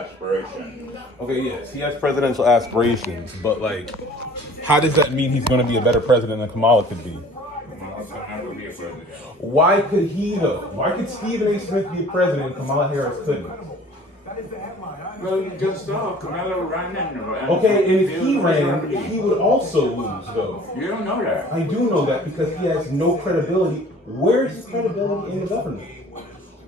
Aspiration. Okay, yes, he has presidential aspirations, but like, how does that mean he's going to be a better president than Kamala could be? Kamala could never be a president. Why could he though? Why could Stephen A. Smith be a president and Kamala Harris couldn't? Well, you just saw Kamala running. Okay, and if he ran, he would also lose though. You don't know that. I do know that because he has no credibility. Where's his credibility in the government?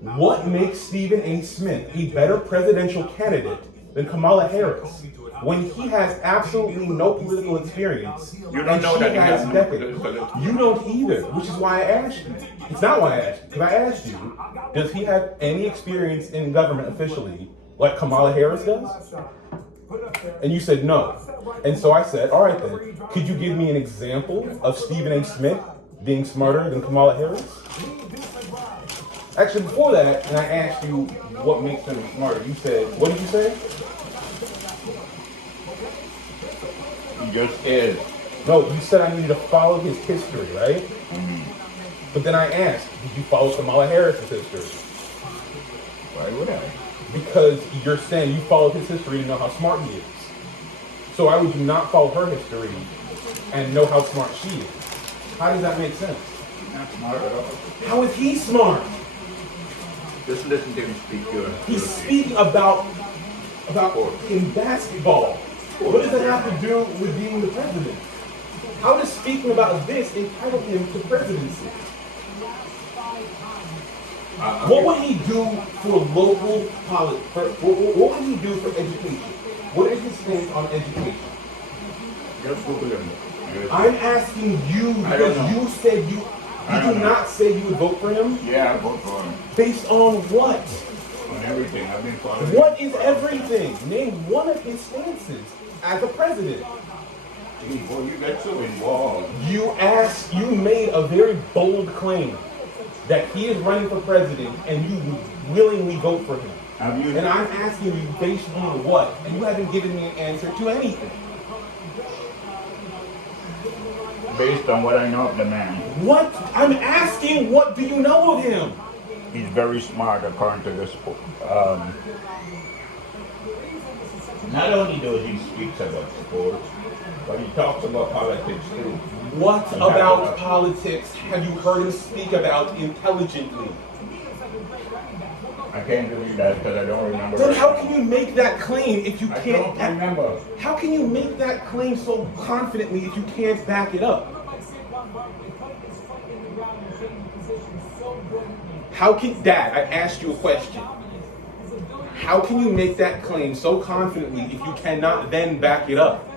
What makes Stephen A. Smith a better presidential candidate than Kamala Harris when he has absolutely no political experience? You don't know that he has no political. You don't either, which is why I asked you. It's not why I asked you, because I asked you, does he have any experience in government officially like Kamala Harris does? And you said no. And so I said, all right then, could you give me an example of Stephen A. Smith being smarter than Kamala Harris? Actually, before that, and I asked you what makes him smarter, you said, what did you say? He just is. No, you said I needed to follow his history, right? Mm-hmm. But then I asked, did you follow Kamala Harris's history? Why would I? Because you're saying you followed his history to know how smart he is. So why would you not follow her history and know how smart she is? How does that make sense? He's not smart at all. How is he smart? Just listen to him speak your. He's speaking about in basketball. What does that have to do with being the president? How does speaking about this entitle him to presidency? What would he do for local politics? What would he do for education? What is his stance on education? Just Google him. I'm asking you because you said you did not say you would vote for him? Yeah, I vote for him. Based on what? On everything. I've been following. What is everything? Name one of his stances as a president. Gee, boy, you got so involved. You made a very bold claim that he is running for president and you would willingly vote for him. And I'm asking you based on what? And you haven't given me an answer to anything. Based on what I know of the man. What? I'm asking, what do you know of him? He's very smart according to this book. Not only does he speak about sports, but he talks about politics too. What about politics have you heard him speak about intelligently? I can't do that because I don't remember. Then how can you make that claim if you can't? I don't remember. How can you make that claim so confidently if you can't back it up? How can, Dad, I asked you a question. How can you make that claim so confidently if you cannot then back it up?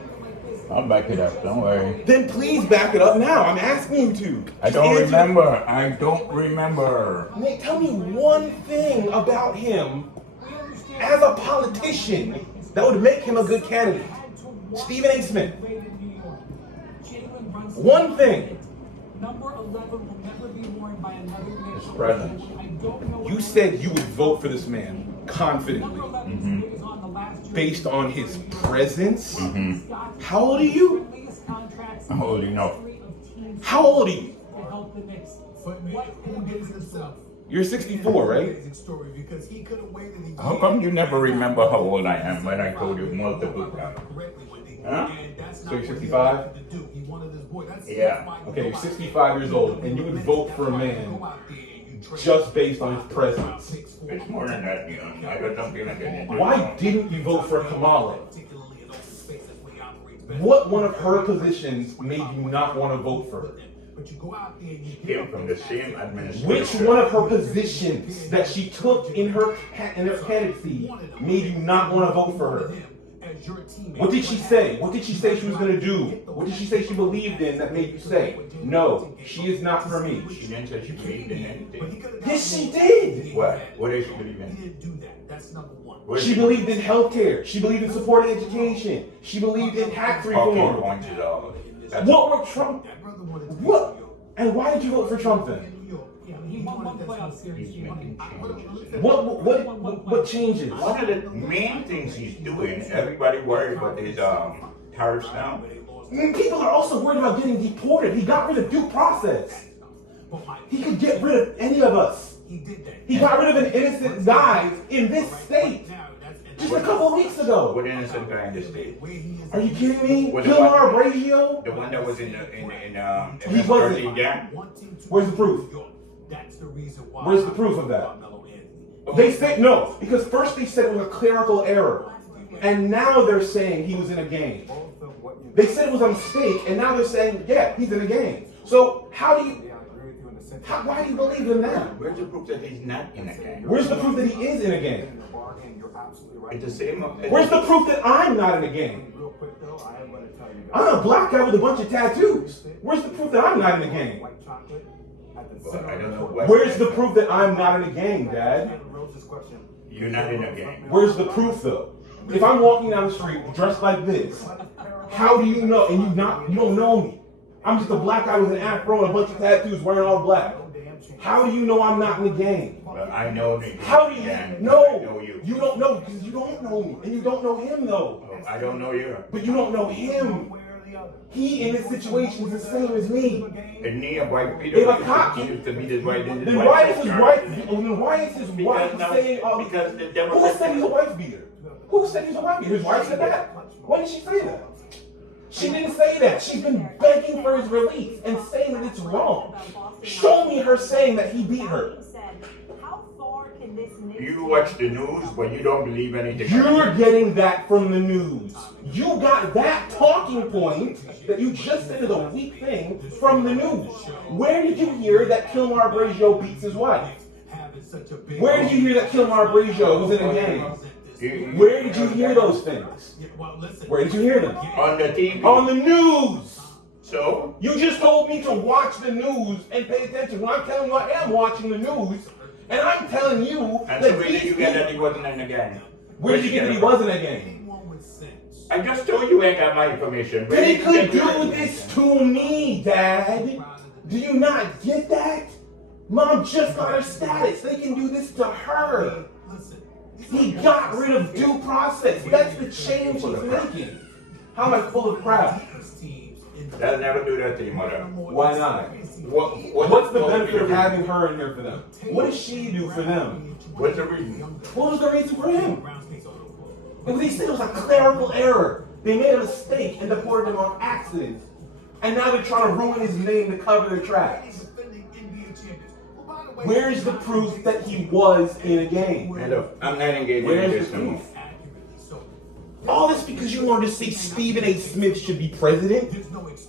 I'll back it up, don't worry. Then please back it up now. I'm asking you to. I don't remember. I don't remember. Nate, tell me one thing about him as a politician that would make him a good candidate. Stephen A. Smith. One thing. His presence. You said you would vote for this man confidently. Based on his presence? How old are you? I'm old enough. How old are you? You're 64, right? How come you never remember how old I am when I told you multiple times? Huh? So you're 65? Yeah. Okay, you're 65 years old, and you would vote for a man just based on his presence. It's more than that, you know. I don't feel like it. Why didn't you vote for Kamala? What one of her positions made you not want to vote for her? She came from the same administration. Which one of her positions that she took in her candidacy made you not want to vote for her? What did she say? What did she say she was going to do? What did she say she believed in that made you say, no, she is not for me? She didn't say she believed in anything. Yes, she did. What? What did she believe in? She believed in healthcare. She believed in supporting education. She believed in tax reform. What were Trump? What? And why did you vote for Trump then? What changes? One of the main things he's doing, everybody worried about his tariffs now. People are also worried about getting deported. He got rid of due process. He could get rid of any of us. He got rid of an innocent guy in this state. Just a couple of weeks ago. What innocent guy in the state? Are you kidding me? Was the Kilmar one- Bragio? The one that was in He wasn't. Yeah. Where's the proof? Where's the proof of that? They said no, because first they said it was a clerical error, and now they're saying he was in a gang. They said it was a mistake, and now they're saying, yeah, he's in a gang. So why do you believe in that? Where's the proof that he's not in a gang? Where's the proof that he is in a gang? It's the same. Where's the proof that I'm not in a gang? I'm a black guy with a bunch of tattoos. Where's the proof that I'm not in a gang? Well, I don't know what. Where's the proof that I'm not in a gang, Dad? You're not in a gang. Where's the proof though? If I'm walking down the street dressed like this, how do you know? And you don't know me. I'm just a black guy with an afro and a bunch of tattoos wearing all black. How do you know I'm not in the gang? Well, I know the How do you gang. know? I know you. You don't know because you don't know me. And you don't know him though. Oh, I don't know you. But you don't know him. He in this situation is the same as me. And me and white Peter If a cop- used to be this white in this Then white why is his car. wife? Then why is his wife Because now- saying? because the Who Democrats. said he's a wife beater? Who said he's a wife beater? His wife said that. When did she say that? She didn't say that. She's been begging for his release and saying that it's wrong. Show me her saying that he beat her. You watch the news, but you don't believe anything. You're getting that from the news. You got that talking point that you just said is a weak thing from the news. Where did you hear that Kilmar Bragio beats his wife? Where did you hear that Kilmar Bragio was in a gang? Where did you hear those things? Where did you hear them? On the TV. On the news. So? You just told me to watch the news and pay attention. When I'm telling you I am watching the news, and I'm telling you And that so where did you get that he wasn't in the gang? Where did you get that he wasn't in a gang? I just told you I ain't got my information. Where They did you could get your do this to me, Dad. Do you not get that? Mom just got her status. They can do this to her. He got rid of due process. That's the change he's making. How am I full of crap? They'll never do that to you, mother. Why not? What's the benefit of having her in here for them? What does she do for them? What's the reason? What was the reason for him? They said it was a clerical error. They made a mistake and deported him on accident. And now they're trying to ruin his name to cover their tracks. Where's the proof that he was in a gang? Hello, I'm not engaged in Where's this the no more. proof? All this because you wanted to say Stephen A. Smith should be president?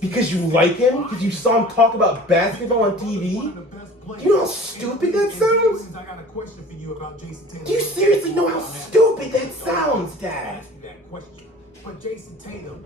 Because you like him? Because you saw him talk about basketball on TV? Do you know how stupid that sounds? Do you seriously know how stupid that sounds, Dad? But Jason Tatum